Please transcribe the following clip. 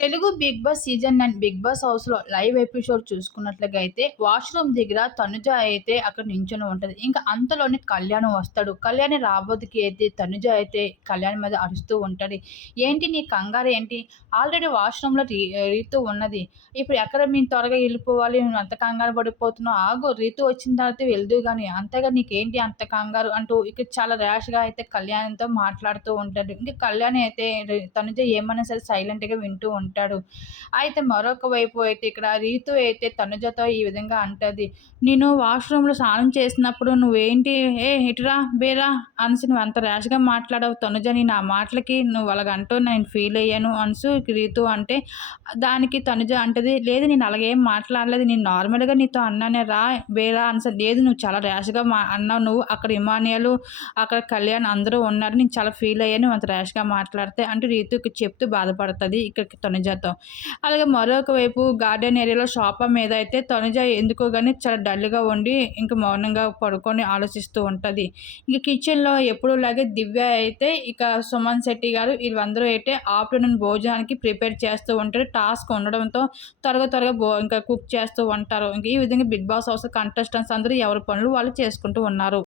Telugu big boss season nine big boss హౌస్‌లో live episode చూసుకున్నట్లయితే washroom దగ్గర తనుజ అయితే అక్కడ నించొని ఉంటది. ఇంకా అంతలోనే కళ్యాణ్ వస్తాడు. కళ్యాణ్ రాబోతుకి అయితే తనుజ అయితే కళ్యాణ్ మీద అరుస్తూ ఉంటది. "ఏంటి నీ కంగారు ఏంటి? ఆల్రెడీ వాష్‌రూమ్‌లో రీ రీతు ఉన్నది. ఇప్పుడు ఎక్కడ మేము త్వరగా వెళ్ళిపోవాలి? నువ్వు అంత కంగారు పడిపోతున్నావు. ఆగు రీతు వచ్చిన తర్వాత వెళ్దు గాని. అంతగా నీకేంటి అంత కంగారు?" అంటూ ఇక్కడ చాలా ర్యాష్‌గా అయితే కళ్యాణ్‌తో మాట్లాడుతూ ఉంటాడు. ఇంకా కళ్యాణ్ అయితే తనుజ ఏమైనా సరే సైలెంట్‌గా వింటూ ఉంటాడు. ఉంటాడు. అయితే మరొక వైపు అయితే ఇక్కడ రీతు అయితే తనుజతో ఈ విధంగా అంటది. నేను వాష్రూమ్లో స్నానం చేసినప్పుడు నువ్వేంటి? ఏ ఇటురా బేరా? అనేసి నువ్వు అంత ర్యాష్గా మాట్లాడవు. తనుజని నా మాటలకి నువ్వు అలాగంటూ నేను ఫీల్ అయ్యాను అనుసు రీతు అంటే దానికి తనుజ అంటది లేదు నేను అలాగేం మాట్లాడలేదు. నేను నార్మల్గా నీతో అన్నానే రా బేరా అనస లేదు నువ్వు చాలా ర్యాష్గా మా అన్నావు. నువ్వు అక్కడ ఇమానియాలు అక్కడ కళ్యాణ్ అందరూ ఉన్నారు. నేను చాలా ఫీల్ అయ్యాను. అంత ర్యాష్గా మాట్లాడితే అంటే రీతుకి చెప్తూ బాధపడుతుంది. ఇక్కడికి తనుజ తనుజతో. అలాగే మరొక వైపు గార్డెన్ ఏరియాలో షాప మీద అయితే తనుజ ఎందుకో కానీ చాలా డల్గా ఉండి ఇంకా మౌనంగా పడుకొని ఆలోచిస్తూ ఉంటుంది. ఇంక కిచెన్లో ఎప్పుడులాగే దివ్య అయితే ఇక సుమన్ శెట్టి గారు వీళ్ళందరూ అయితే ఆఫ్టర్నూన్ భోజనానికి ప్రిపేర్ చేస్తూ ఉంటారు. టాస్క్ ఉండడంతో త్వరగా త్వరగా భో ఇంకా కుక్ చేస్తూ ఉంటారు. ఇంక ఈ విధంగా బిగ్ బాస్ హౌస్ కంటెస్టెంట్స్ అందరూ ఎవరి పనులు వాళ్ళు చేసుకుంటూ ఉన్నారు.